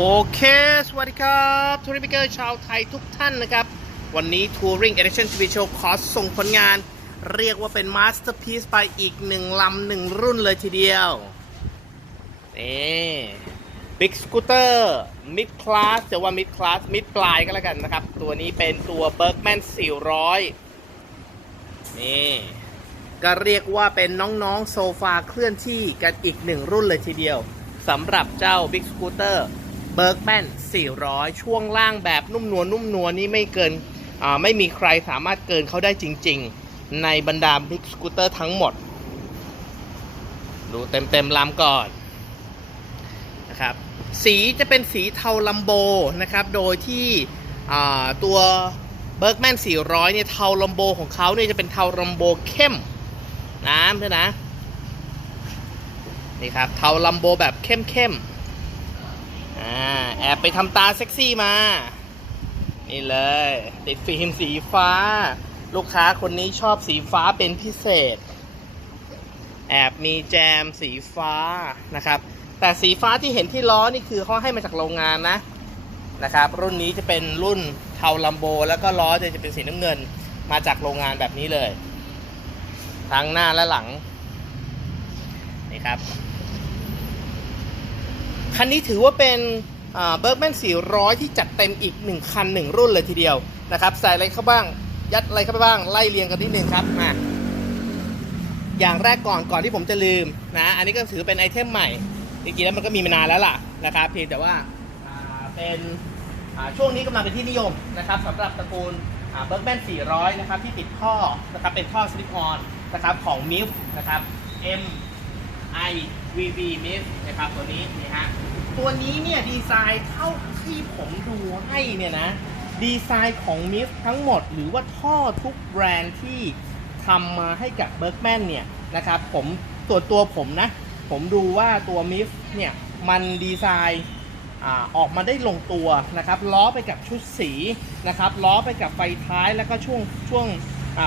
โอเค สวัสดีครับทัวริงเกอร์ชาวไทยทุกท่านนะครับ วันนี้ Touring Edition TV Show ขอส่งผลงาน เรียกว่าเป็นมาสเตอร์พีซไปอีกหนึ่งลำหนึ่งรุ่นเลยทีเดียว นี่ Big Scooter Mid Class จะว่า Mid Class Mid ปลายก็แล้วกันนะครับ ตัวนี้เป็นตัว Bergman 400 นี่ก็เรียกว่าเป็นน้องๆโซฟาเคลื่อนที่กันอีกหนึ่งรุ่นเลยทีเดียวสำหรับเจ้า Big Scooter Bergman 400 ช่วงล่างแบบนุ่มนวลนุ่มนวลนี่ไม่เกินอ่าไม่มีใครสามารถเกินเขาได้จริง ๆ ในบรรดา Big Scooter ทั้งหมด ดูเต็มๆลำก่อนนะครับสีจะเป็นสีเทาลัมโบนะครับ โดยที่อ่าตัว Bergman 400 เนี่ยเทาลัมโบของเขาเนี่ยจะเป็นเทาลัมโบเข้มน้ำด้วยนะ นี่ครับ เทาลัมโบแบบเข้มๆ อ่าแอบไปทำตาเซ็กซี่มา นี่เลย ติดฟิล์มสีฟ้า ลูกค้าคนนี้ชอบสีฟ้าเป็นพิเศษ แอบมีแจมสีฟ้านะครับ แต่สีฟ้าที่เห็นที่ล้อนี่คือเขาให้มาจากโรงงานนะนะครับ รุ่นนี้จะเป็นรุ่นเทาลัมโบ แล้วก็ล้อจะเป็นสีน้ำเงินมาจากโรงงานแบบนี้เลย ทั้งหน้าและหลัง นี่ครับ คันนี้ถือว่าเป็นเบิร์กแมน400 ที่จัดเต็มอีก 1 คัน 1 รุ่นเลยทีเดียวนะครับใส่อะไรเข้าบ้าง ยัดอะไรเข้าไปบ้าง ไล่เรียงกันนิดนึงครับมาอย่างแรกก่อนก่อนที่ผมจะลืมนะ อันนี้ก็ถือเป็นไอเทมใหม่จริงๆแล้วมันก็มีมานานแล้วล่ะนะครับเพียงแต่ว่าาเป็นช่วงนี้กำลังเป็นที่นิยมนะครับสำหรับตระกูลเบิร์กแมน400 นะครับ ที่ติดท่อนะครับเป็นท่อสลิปออนนะครับของ MIF นะครับ M I V V MIF นะครับตัวนี้นี่ฮะ ตัวนี้เนี่ยดีไซน์เท่าที่ผมดูให้เนี่ยนะ ดีไซน์ของ MIF ทั้งหมดหรือว่าท่อทุกแบรนด์ที่ทำมาให้กับ Bergman เนี่ยนะครับผมตัวตัวผมนะ ผมดูว่าตัว MIF เนี่ยมันดีไซน์ออกมาได้ลงตัวนะครับล้อไปกับชุดสีนะครับล้อไปกับไฟท้ายแล้วก็ช่วงช่วง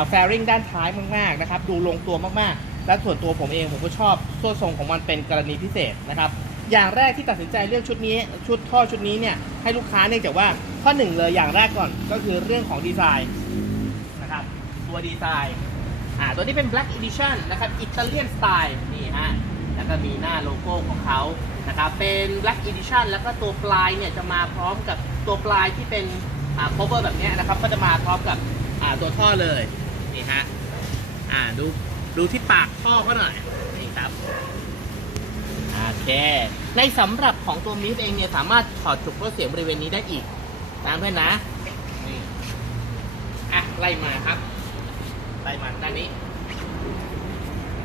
แฟริงด้านท้ายมากๆนะครับดูลงตัวมากๆ และส่วนตัวผมเองผมก็ชอบตัวนทรงของมันเป็นกรณีพิเศษนะครับ อย่างแรกที่ตัดสินใจเลือกชุดนี้ ชุดท่อชุดนี้เนี่ยให้ลูกค้าเนื่องจากว่าข้อหนึ่งเลยอย่างแรกก่อนก็คือเรื่องของดีไซน์นะครับตัวดีไซน์อ่าตัวนี้เป็น Black Edition นะครับอิตาเลียนสไตล์นี่ฮะแล้วก็มีหน้าโลโก้ของเขานะครับเป็น Black Edition แล้วก็ตัวปลายเนี่ยจะมาพร้อมกับตัวปลายที่เป็นอ่า cover แบบนี้นะครับก็จะมาพร้อมกับอ่าตัวท่อเลยนี่ฮะอ่าดูดูที่ปากท่อเขาหน่อย เค ในสำหรับของตัวมิฟเองเนี่ยสามารถถอดจุกลดเสียงบริเวณนี้ได้อีกนะเพื่อนนะ นี่ อะ ไล่มาครับ ไล่มาด้านนี้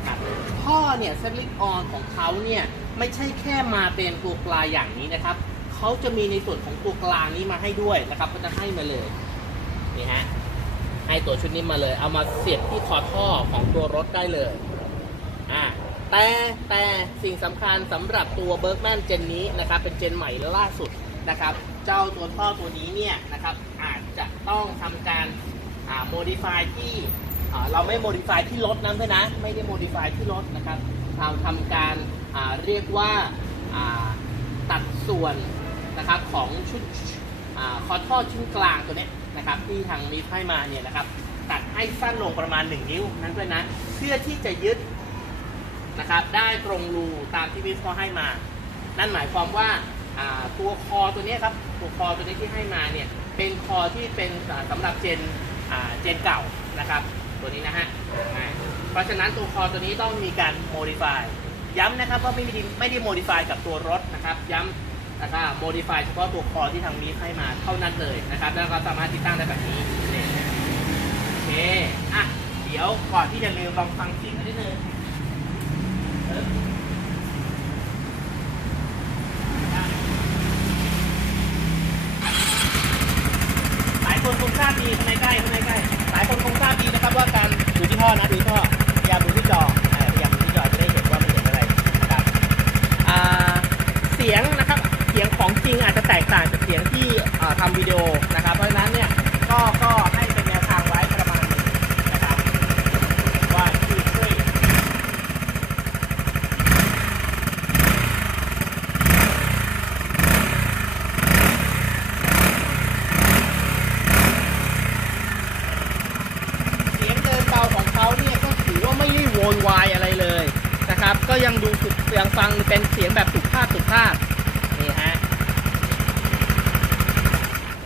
ครับท่อเนี่ยเซตลิงออนของเขาเนี่ย ไม่ใช่แค่มาเป็นตัวปลายอย่างนี้นะครับ เขาจะมีในส่วนของตัวกลางนี้มาให้ด้วยนะครับก็จะให้มาเลยนี่ฮะให้ตัวชุดนี้มาเลย เอามาเสียบที่คอท่อของตัวรถได้เลย แต่แต่สิ่งสำคัญสำหรับตัวเบิร์กแมนเจนนี้นะครับเป็นเจนใหม่ล่าสุดนะครับ เจ้าตัวท่อตัวนี้เนี่ยนะครับอาจจะต้องทำการอ่าโมดิฟายที่เราไม่โมดิฟายที่รถนะเพื่อนนะ ไม่ได้โมดิฟายที่รถนะครับเราทำการอ่าเรียกว่าอ่าตัดส่วนนะครับของชุดอาคอท่อชิ้นกลางตัวนี้นะครับที่ทางมีให้มาเนี่ยนะครับตัดให้สั้นลงประมาณ 1 นิ้วนั้นเพื่อนนะเพื่อที่จะยึด นะครับ ได้ตรงรูตามที่วิสเขาให้มา นั่นหมายความว่าตัวคอตัวนี้ครับตัวคอตัวนี้ที่ให้มาเนี่ยเป็นคอที่เป็นอ่าสำหรับเจนเจนเก่านะครับ ตัวนี้นะฮะเพราะฉะนั้นตัวคอตัวนี้ต้องมีการโมดิฟายย้ำนะครับว่าไม่ได้ไม่ได้โมดิฟายกับตัวรถนะครับ ย้ำนะครับโมดิฟายเฉพาะตัวคอที่ทางมีให้มาเท่านั้นเลยนะครับ แล้วก็สามารถติดตั้งได้แบบนี้โอเคอะเดี๋ยวก่อนที่จะลืมลองฟังเสียงกันนิดนึง หลายคนคงทราบดีข้างในใกล้ข้างในใกล้หลายคนคงทราบดีนะครับว่าการดูที่ท่อนะดูที่ท่อพยายามดูที่จออ่าพยายามดูที่จอจะได้เห็นว่ามันเห็นอะไรนะครับอ่าเสียงนะครับเสียงของจริงอาจจะแตกต่างจากเสียงที่อ่าทำวิดีโอนะครับเพราะฉะนั้นเนี่ยก็ก็ให้เป็นแนวทางไว้ประมาณนี้นะครับว่าคือช่วย โฟังเป็นเสียงแบบสุภาพสุภาพนี่ฮะ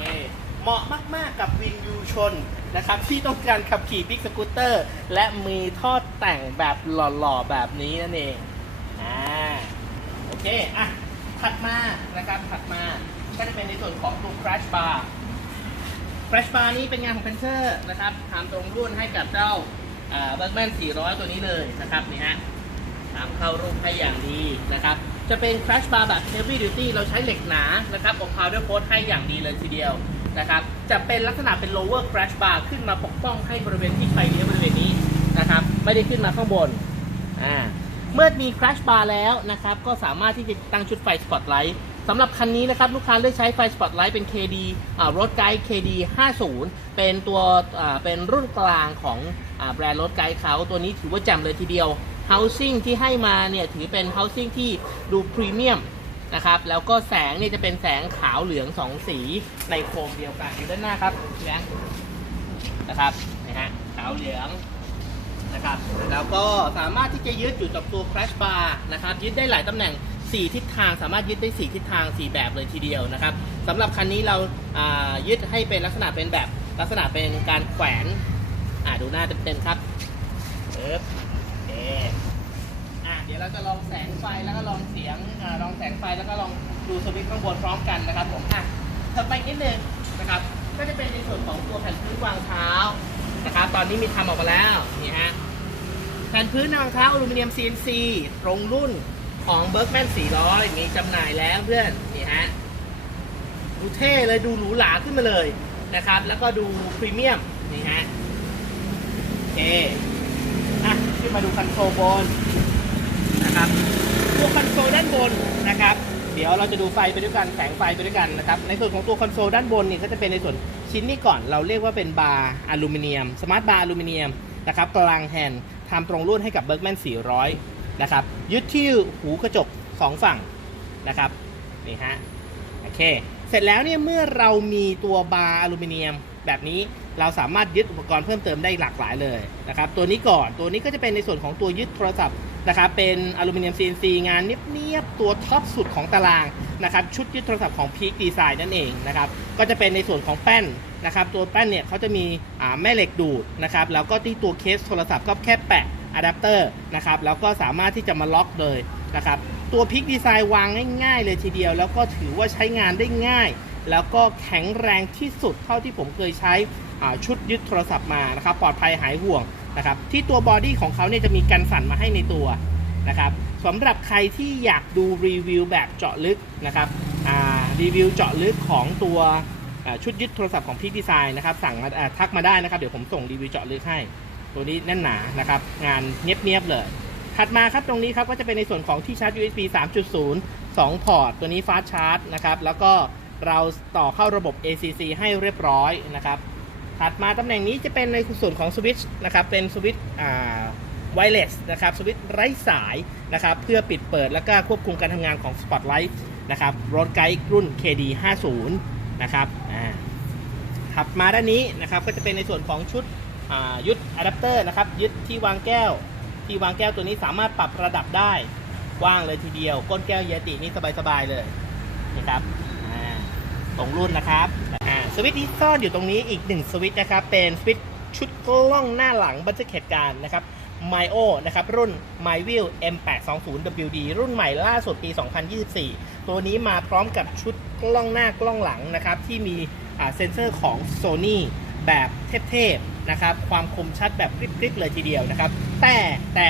นี่เหมาะมาก ๆ กับวินยูชนนะครับ ที่ต้อง การขับขี่บิ๊กสกูตเตอร์ และมีท่อแต่งแบบหล่อๆ แบบนี้นั่นเอง อ่า โอเค อะ ถัดมานะครับ ถัดมา ก็จะเป็นในส่วนของตัว crash bar crash bar นี้เป็นงานของ Panther นะครับทำตรงรุ่นให้กับเจ้าเบิร์กแมน400 ตัวนี้เลยนะครับนี่ฮะตามเข้ารูปให้อย่างดีนะครับ จะเป็น crash bar แบบ heavy duty เราใช้เหล็กหนานะครับอบ powder coat ให้อย่างดีเลยทีเดียว นะครับจะเป็นลักษณะเป็น lower crash bar ขึ้นมาปกป้องให้บริเวณที่ไฟเลี้ยวบริเวณนี้นะครับไม่ได้ขึ้นมาข้างบนอ่าเมื่อมี crash bar แล้วนะครับก็สามารถที่จะตั้งชุดไฟ spotlight สำหรับคันนี้นะครับลูกค้าเลือกใช้ไฟ spotlight เป็น KD อ่ารถไกด์ KD 50เป็นตัวอ่าเป็นรุ่นกลางของอ่าแบรนด์รถไกด์เขาตัวนี้ถือว่าแจ่มเลยทีเดียว housing ที่ให้มาเนี่ยถือเป็น housing ที่ดูพรีเมียม นะครับ แล้วก็แสงนี่จะเป็นแสงขาวเหลืองสองสีในโคมเดียวกันอยู่ด้านหน้าครับแบงค์นะครับนะฮะขาวเหลืองนะครับแล้วก็สามารถที่จะยึดอยู่กับตัว crash bar นะครับยึดได้หลายตำแหน่ง 4 ทิศทาง สามารถยึดได้ 4 ทิศทาง 4 แบบเลยทีเดียวนะครับสำหรับคันนี้เราอ่ายึดให้เป็นลักษณะเป็นแบบลักษณะเป็นการแขวนอ่าดูหน้าเต็มๆครับเออเคอ่า เดี๋ยวเราจะลองแสงไฟแล้วก็ลองเสียงอลองแสงไฟแล้วก็ลองดูสวิตช์ข้างบนพร้อมกันนะครับผมอะถิดไปนิดนึงนะครับ ก็จะเป็นในส่วนของตัวแผ่นพื้นวางเท้านะครับ ตอนนี้มีทำออกมาแล้วนี่ฮะแผ่นพื้นรองเท้าอลูมิเนียม CNC ตรงรุ่นของ Berkman 400 มีจำหน่ายแล้วเพื่อนนี่ฮะดูเท่เลยดูหรูหราขึ้นมาเลยนะครับ แล้วก็ดูพรีเมียมนี่ฮะโอเคอะขึ้นมาดูคอนโซลบน นะครับตัวคอนโซลด้านบนนะครับ เดี๋ยวเราจะดูไฟไปด้วยกันแสงไฟไปด้วยกันนะครับ ในส่วนของตัวคอนโซลด้านบนนี่ก็จะเป็นในส่วนชิ้นนี้ก่อนเราเรียกว่าเป็นบาร์อลูมิเนียมสมาร์ทบาร์อลูมิเนียมนะครับกลางแฮนด์ทำตรงรุ่นให้กับ Berkman 400 นะครับ ยึดที่หูกระจกสองฝั่งนะครับนี่ฮะโอเค เสร็จแล้วเนี่ยเมื่อเรามีตัวบาร์อลูมิเนียมแบบนี้เราสามารถยึดอุปกรณ์เพิ่มเติมได้หลากหลายเลยนะครับ ตัวนี้ก่อนตัวนี้ก็จะเป็นในส่วนของตัวยึดโทรศัพท์ นะครับเป็นอลูมิเนียม CNC งานเนียบๆตัวท็อปสุดของตารางนะครับชุดยึดโทรศัพท์ของ Peak Design นั่นเองนะครับก็จะเป็นในส่วนของแป้นนะครับตัวแป้นเนี่ยเขาจะมีแม่เหล็กดูดนะครับแล้วก็ที่ตัวเคสโทรศัพท์ก็แค่แปะอะแดปเตอร์นะครับแล้วก็สามารถที่จะมาล็อกเลยนะครับตัวพิกดีไซน์วางง่ายๆเลยทีเดียว แล้วก็ถือว่าใช้งานได้ง่าย แล้วก็แข็งแรงที่สุดเท่าที่ผมเคยใช้ชุดยึดโทรศัพท์มานะครับปลอดภัยหายห่วง นะครับที่ตัวบอดี้ของเขาเนี่ยจะมีกันสั่นมาให้ในตัวนะครับสำหรับใครที่อยากดูรีวิวแบบเจาะลึกนะครับรีวิวเจาะลึกของตัวชุดยึดโทรศัพท์ของพิกดีไซน์นะครับสั่งมาอ่าทักมาได้นะครับ เดี๋ยวผมส่งรีวิวเจาะลึกให้ ตัวนี้แน่นหนานะครับ งานเนียบๆเลย ถัดมาครับตรงนี้ครับก็จะเป็นในส่วนของที่ชาร์จ USB 3.0 2 พอร์ต ตัวนี้ฟาสชาร์จนะครับแล้วก็เราต่อเข้าระบบ ACC ให้เรียบร้อยนะครับ ถัดมาตำแหน่งนี้จะเป็นในส่วนของสวิตช์นะครับ เป็นสวิตช์อ่าไวเลสนะครับสวิตช์ไร้สายนะครับ เพื่อปิดเปิดแล้วก็ควบคุมการทำงานของ Spotlight นะครับรถไกด์รุ่น KD 50นะครับถัดมาด้านนี้นะครับก็จะเป็นในส่วนของชุดยึดอะแดปเตอร์นะครับยึดที่วางแก้ว ที่วางแก้วตัวนี้สามารถปรับระดับได้กว้างเลยทีเดียว ก้นแก้วเยตินี่สบายๆเลยนะครับ ตรงรุ่นนะครับอ่าสวิตช์ที่ซ่อนอยู่ตรงนี้อีกหนึ่งสวิตช์นะครับ เป็นสวิตช์ชุดกล้องหน้าหลังบันทึกเหตุการณ์นะครับ m i o นะครับ รุ่น m y v i l M820WD รุ่นใหม่ล่าสุดปี 2024 ตัวนี้มาพร้อมกับชุดกล้องหน้ากล้องหลังนะครับ ที่มีเซ็นเซอร์ของ Sony แบบเทพๆนะครับ ความคมชัดแบบกริบๆเลยทีเดียวนะครับ แต่แต่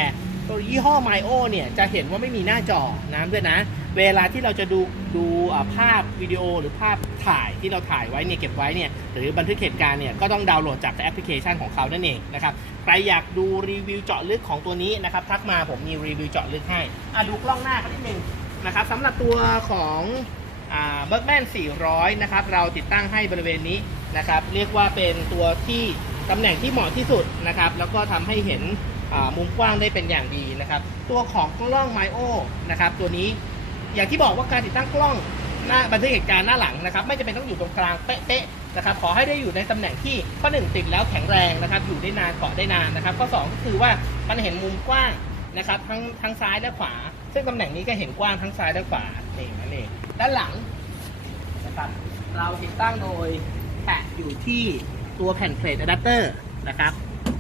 ตัวยี่ห้อ m i o เนี่ยจะเห็นว่าไม่มีหน้าจอนะด้วยนะ เวลาที่เราจะดูดูภาพวิดีโอหรือภาพถ่ายที่เราถ่ายไว้เนี่ยเก็บไว้เนี่ยหรือบันทึกเหตุการณ์เนี่ยก็ต้องดาวน์โหลดจากแอปพลิเคชันของเขานั่นเองนะครับใครอยากดูรีวิวเจาะลึกของตัวนี้นะครับทักมาผมมีรีวิวเจาะลึกให้อะดูกล้องหน้าเขานิดนึงนะครับสำหรับตัวของเบิร์กแมน400 นะครับ เราติดตั้งให้บริเวณนี้นะครับ เรียกว่าเป็นตัวที่ตำแหน่งที่เหมาะที่สุดนะครับ แล้วก็ทำให้เห็น มุมกว้างได้เป็นอย่างดีนะครับ ตัวของกล้องไมโอนะครับตัวนี้อย่างที่บอกว่าการติดตั้งกล้องหน้าบันทึกเหตุการณ์หน้าหลังนะครับ ไม่จำเป็นต้องอยู่ตรงกลางเป๊ะๆนะครับ ขอให้ได้อยู่ในตำแหน่งที่ข้อหนึ่งติดแล้วแข็งแรงนะครับ อยู่ได้นานเกาะได้นานนะครับ ข้อสองก็คือว่ามันเห็นมุมกว้างนะครับทั้งทั้งซ้ายและขวา ซึ่งตำแหน่งนี้ก็เห็นกว้างทั้งซ้ายและขวาเองนั่นเองด้านหลังนะครับ เราติดตั้งโดยแปะอยู่ที่ตัวแผ่นเพลทอะแดปเตอร์นะครับ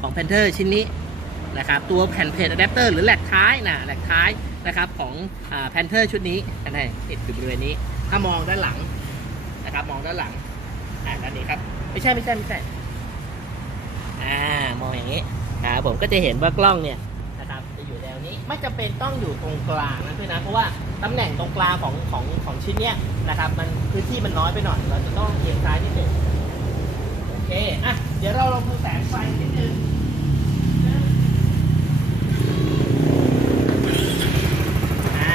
ของแพนเทอร์ชิ้นนี้ นะครับตัวแผ่นเพลทอะแดปเตอร์หรือแหลกท้ายนะแหลกท้ายนะครับของแพนเทอร์ชุดนี้นะฮะติดอยู่บริเวณนี้ ถ้ามองด้านหลังนะครับมองด้านหลังอ่าด้านนี้ครับ ไม่ใช่ไม่ใช่ไม่ใช่อ่ามองอย่างนี้ครับผมก็จะเห็นว่ากล้องเนี่ยนะครับจะอยู่แนวนี้ไม่จำเป็นต้องอยู่ตรงกลางนะเพื่อนนะเพราะว่าตำแหน่งตรงกลางของของของชิ้นเนี้ยนะครับ มันพื้นที่มันน้อยไปหน่อย เราจะต้องเอียงซ้ายนิดหนึ่งโอเคอะเดี๋ยวเราลองดูแสงไฟนิดนึงอ่า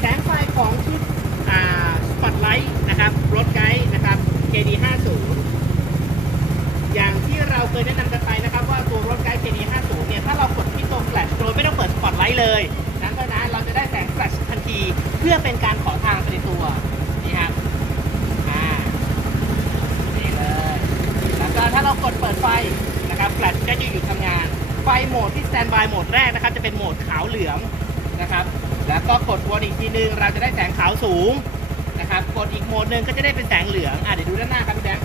แสงไฟของชุดอ่าสปอตไลท์ นะครับ รถไกด์นะครับ KD 50อย่างที่เราเคยแนะนำกันไปนะครับ ว่าตัวรถไกด์ KD 50เนี่ย ถ้าเรากดที่ตรงแฟลชโดยไม่ต้องเปิดสปอตไลท์เลยนั้นก็นะเราจะได้แสงแฟลชทันที เพื่อเป็นการขอทางไปในตัว นี่ครับ อ่า นี่เลย แล้วก็ถ้าเรากดเปิดไฟนะครับ แฟลชก็จะหยุดทำงาน ไฟโหมดที่สแตนบายโหมดแรกนะครับ จะเป็นโหมดขาวเหลืองนะครับ แล้วก็กดวนอีกทีนึง เราจะได้แสงขาวสูง นะครับกดอีกโหมดหนึ่งก็จะได้เป็นแสงเหลืองอะเดี๋ยวดูด้านหน้าครับพี่แบงค์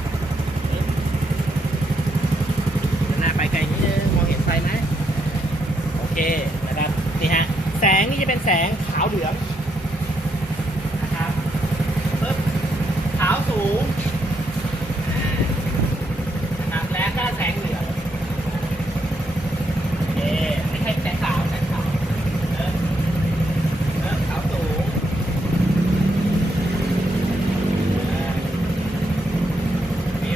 หน้าไปไกลนิดนึงมองเห็นไฟไหมโอเคนะครับนี่ฮะแสงนี่จะเป็นแสงขาวเหลืองนะครับปึ๊บขาวสูงอ่านะครับและก็แสงเหลืองโอเคไม่ใช่แสงขาวแสงขาวเออเออขาวสูงอ่านี่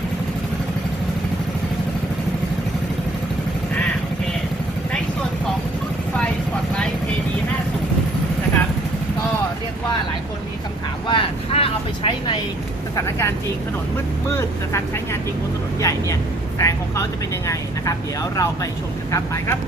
อ่าโอเค ในส่วนของชุดไฟสปอตไลท์ KD 50นะครับ ก็เรียกว่าหลายคนมีคำถาม ว่าถ้าเอาไปใช้ในสถานการณ์จริงถนนมืดๆนะครับใช้งานจริงบนถนนใหญ่เนี่ยแสงของเขาจะเป็นยังไงนะครับ เดี๋ยวเราไปชมกันครับไปครับ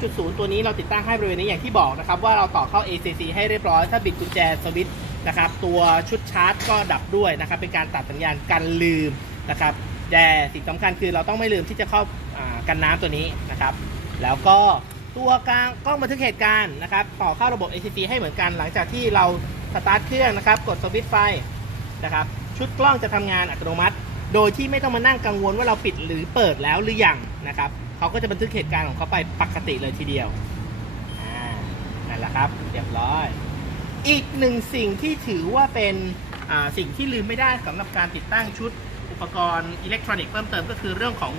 3.0 ตัวนี้เราติดตั้งให้บริเวณนี้อย่างที่บอกนะครับว่าเราต่อเข้า ACC ให้เรียบร้อย ถ้าบิดกุญแจสวิตช์นะครับตัวชุดชาร์จก็ดับด้วยนะครับเป็นการตัดสัญญาณกันลืมนะครับแต่สิ่งสำคัญคือเราต้องไม่ลืมที่จะเข้ากันน้ำตัวนี้นะครับแล้วก็ตัวกลางกล้องบันทึกเหตุการณ์นะครับต่อเข้าระบบ ACC ให้เหมือนกัน หลังจากที่เราสตาร์ทเครื่องนะครับกดสวิตช์ไฟนะครับชุดกล้องจะทำงานอัตโนมัติ โดยที่ไม่ต้องมานั่งกังวลว่าเราปิดหรือเปิดแล้วหรือยังนะครับ เขาก็จะบันทึกเหตุการณ์ของเขาไปปกติเลยทีเดียวนั่นแหละครับเรียบร้อย อีกหนึ่งสิ่งที่ถือว่าเป็นสิ่งที่ลืมไม่ได้สำหรับการติดตั้งชุดอุปกรณ์อิเล็กทรอนิกส์เพิ่มเติมก็คือเรื่องของ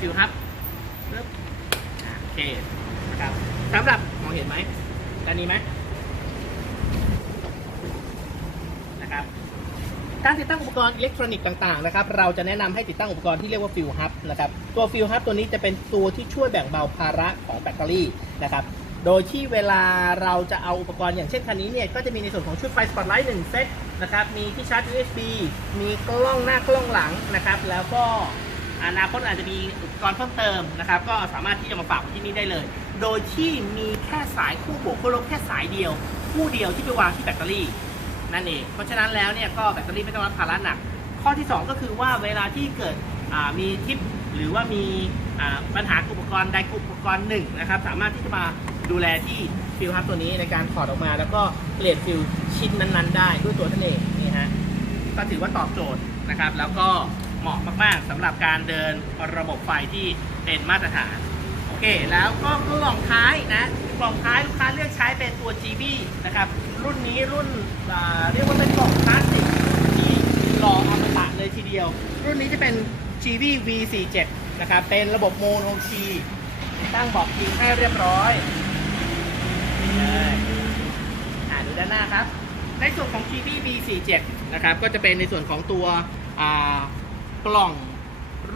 ฟิลฮับโอเคนะครับสำหรับมองเห็นไหมด้านนี้ไหมนะครับ การติดตั้งอุปกรณ์อิเล็กทรอนิกส์ต่างๆนะครับเราจะแนะนำให้ติดตั้งอุปกรณ์ที่เรียกว่าฟิลฮับนะครับตัวฟิลฮับตัวนี้จะเป็นตัวที่ช่วยแบ่งเบาภาระของแบตเตอรี่นะครับโดยที่เวลาเราจะเอาอุปกรณ์อย่างเช่นคันนี้เนี่ยก็จะมีในส่วนของชุดไฟสปอตไลท์หนึ่งเซตนะครับมีที่ชาร์จ USB มีกล้องหน้ากล้องหลังนะครับแล้วก็อนาคตอาจจะมีอุปกรณ์เพิ่มเติมนะครับ ก็สามารถที่จะมาฝากที่นี่ได้เลย โดยที่มีแค่สายคู่บวกคู่ลบแค่สายเดียว คู่เดียวที่ไปวางที่แบตเตอรี่ นั่นเอง เพราะฉะนั้นแล้วเนี่ยก็แบตเตอรี่ไม่ต้องรับภาระหนัก ข้อที่ 2 ก็คือว่าเวลาที่เกิดมีทิปหรือว่ามีปัญหาอุปกรณ์ใดอุปกรณ์หนึ่งนะครับสามารถที่จะมาดูแลที่ฟิลฮับตัวนี้ในการถอดออกมา แล้วก็เปลี่ยนฟิลชิ้นนั้นๆ ได้ด้วยตัวท่านเองนี่ฮะก็ถือว่าตอบโจทย์นะครับ แล้วก็เหมาะมากๆสำหรับการเดินระบบไฟที่เป็นมาตรฐานโอเค แล้วก็กล่องท้ายนะกล่องท้ายลูกค้าเลือกใช้เป็นตัว GB นะครับรุ่นนี้รุ่น เรียกว่าเป็นกล่องพลาสติกที่หล่ออมตะเลยทีเดียว รุ่นนี้จะเป็น GB V47 นะครับ เป็นระบบโมโนคีตั้งบอกคิงให้เรียบร้อยอ่าดูด้านหน้าครับ ในส่วนของ GB V47 นะครับ ก็จะเป็นในส่วนของตัวกล่อง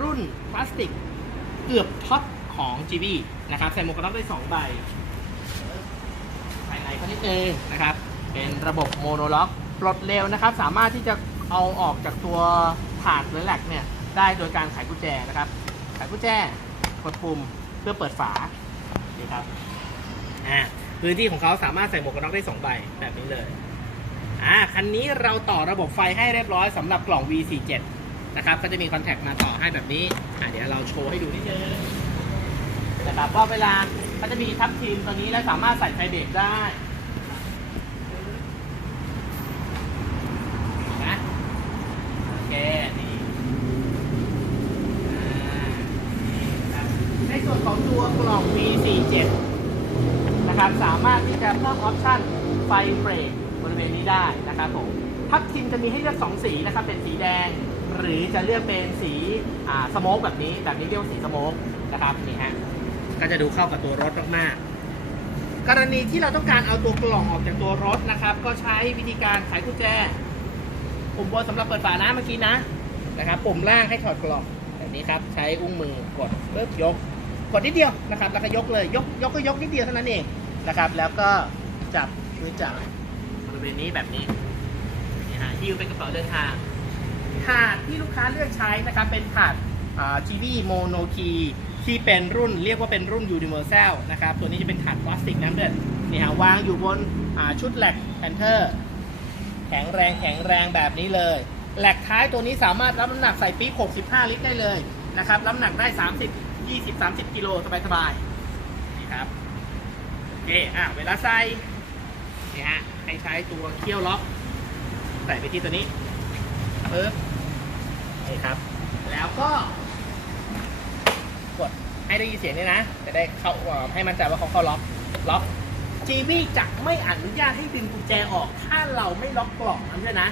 รุ่นพลาสติก เกือบท็อปของ GB นะครับ ใส่หมวกกันน็อกได้2ใบภายในเขานิดนึงนะครับ เป็นระบบโมโนล็อกปลดเร็วนะครับ สามารถที่จะเอาออกจากตัวถาดหรือแหลกเนี่ยได้โดยการไขกุญแจนะครับ ไขกุญแจกดปุ่มเพื่อเปิดฝานี่ครับอ่าพื้นที่ของเขาสามารถใส่หมวกกันน็อกได้2ใบแบบนี้เลยอ่าคันนี้เราต่อระบบไฟให้เรียบร้อยสำหรับกล่อง V47 นะครับ ก็จะมีคอนแทคมาต่อให้แบบนี้อ่าเดี๋ยวเราโชว์ให้ดูนิดนึงนะครับว่าเวลาเขาจะมีทับทีมตัวนี้และสามารถใส่ไฟเบรกได้นะโอเค นี่อ่านี่ครับในส่วนของตัวกล่อง 7นะครับสามารถที่จะเพิ่มออปชั่นไฟเบรกบริเวณนี้ได้นะครับผมทับทิมจะมีให้เลือก 2 สีนะครับเป็นสีแดง หรือจะเลือกเป็นสีอ่าสโมกแบบนี้แบบนี้เรียกว่าสีสโมกนะครับนี่ฮะก็จะดูเข้ากับตัวรถมากๆกรณีที่เราต้องการเอาตัวกล่องออกจากตัวรถนะครับ ก็ใช้วิธีการไขกุญแจปุ่มบนสำหรับเปิดฝาน้ำเมื่อกี้นะนะครับปุ่มล่างให้ถอดกล่องแบบนี้ครับ ใช้อุ้งมือกดเพิ่มยก กดนิดเดียวนะครับแล้วก็ยกเลยยกยกก็ยกนิดเดียวเท่านั้นเองนะครับ แล้วก็จับมือจับบริเวณนี้แบบนี้นี่ฮะฮิ้วเป็นกระเป๋าเดินทางถาดที่ลูกค้าเลือกใช้นะครับเป็นถาดทีวีโมโนคีที่เป็นรุ่นเรียกว่าเป็นรุ่น Universal นะครับตัวนี้จะเป็นถาดพลาสติกน้ำเดือดนี่ฮะวางอยู่บนอ่าชุดแหลกแพนเทอร์แข็งแรงแข็งแรงแบบนี้เลย แหลกท้ายตัวนี้สามารถรับน้ำหนักใส่ปี๊ก65 ลิตรได้เลยนะครับรับน้ำหนักได้ 30 20 30 กิโลสบายๆนี่ครับโอเคอะเวลาใส่นี่ฮะให้ใช้ตัวเคี่ยวล็อก ใส่ไปที่ตัวนี้ปึ๊บนี่ครับ แล้วก็ กดให้ได้ยินเสียงนี่นะ จะได้เข้าให้มั่นใจว่าเขาเข้าล็อกล็อกจีวี่จะไม่อนุญาตให้ดึงกุญแจออก ถ้าเราไม่ล็อกกล่องนั้นด้วยนะ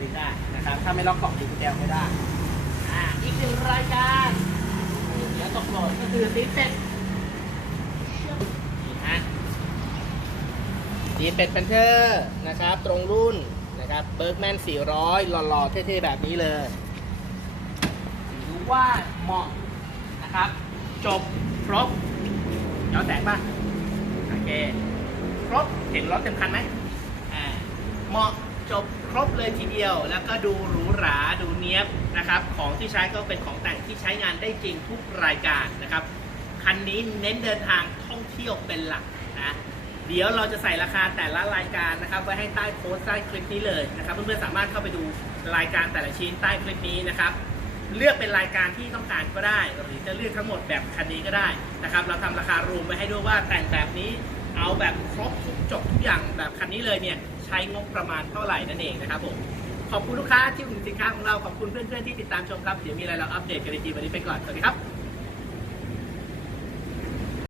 ดึงได้นะครับ ถ้าไม่ล็อกกล่องดึงกุญแจออกไม่ได้ อ่าอีกหนึ่งรายการ ตกหล่นก็คือซีเป็ดนี่ฮะซีเป็ดเป็นเทอร์นะครับ ตรงรุ่นนะครับเบิร์กแมน 400 หล่อๆ เท่ๆ แบบนี้เลยถือว่าเหมาะนะครับ จบครบย้อนแสงป่ะ โอเค ครบ เห็นรถเต็มคันไหมอ่าเหมาะ จบครบเลยทีเดียว แล้วก็ดูหรูหราดูเนี้ยบนะครับ ของที่ใช้ก็เป็นของแต่งที่ใช้งานได้จริงทุกรายการนะครับ คันนี้เน้นเดินทางท่องเที่ยวเป็นหลักนะเดี๋ยวเราจะใส่ราคาแต่ละรายการนะครับ ไว้ให้ใต้โพสต์ใต้คลิปนี้เลยนะครับ เพื่อนๆสามารถเข้าไปดูรายการแต่ละชิ้นใต้คลิปนี้นะครับ เลือกเป็นรายการที่ต้องการก็ได้ หรือจะเลือกทั้งหมดแบบคันนี้ก็ได้นะครับ เราทำราคารวมไว้ให้ด้วยว่าแต่งแบบนี้ เอาแบบครบทุกจบทุกอย่างแบบคันนี้เลยเนี่ย ช้งบประมาณเท่าไหร่นั่นเองนะครับผมขอบคุณลูกค้าที่อุดหนุนสินค้าของเราขอบคุณเพื่อนๆที่ติดตามชมครับเดี๋ยวมีอะไรเราอัปเดตกันอีกทีวันนี้ไปก่อนสวัสดีครับ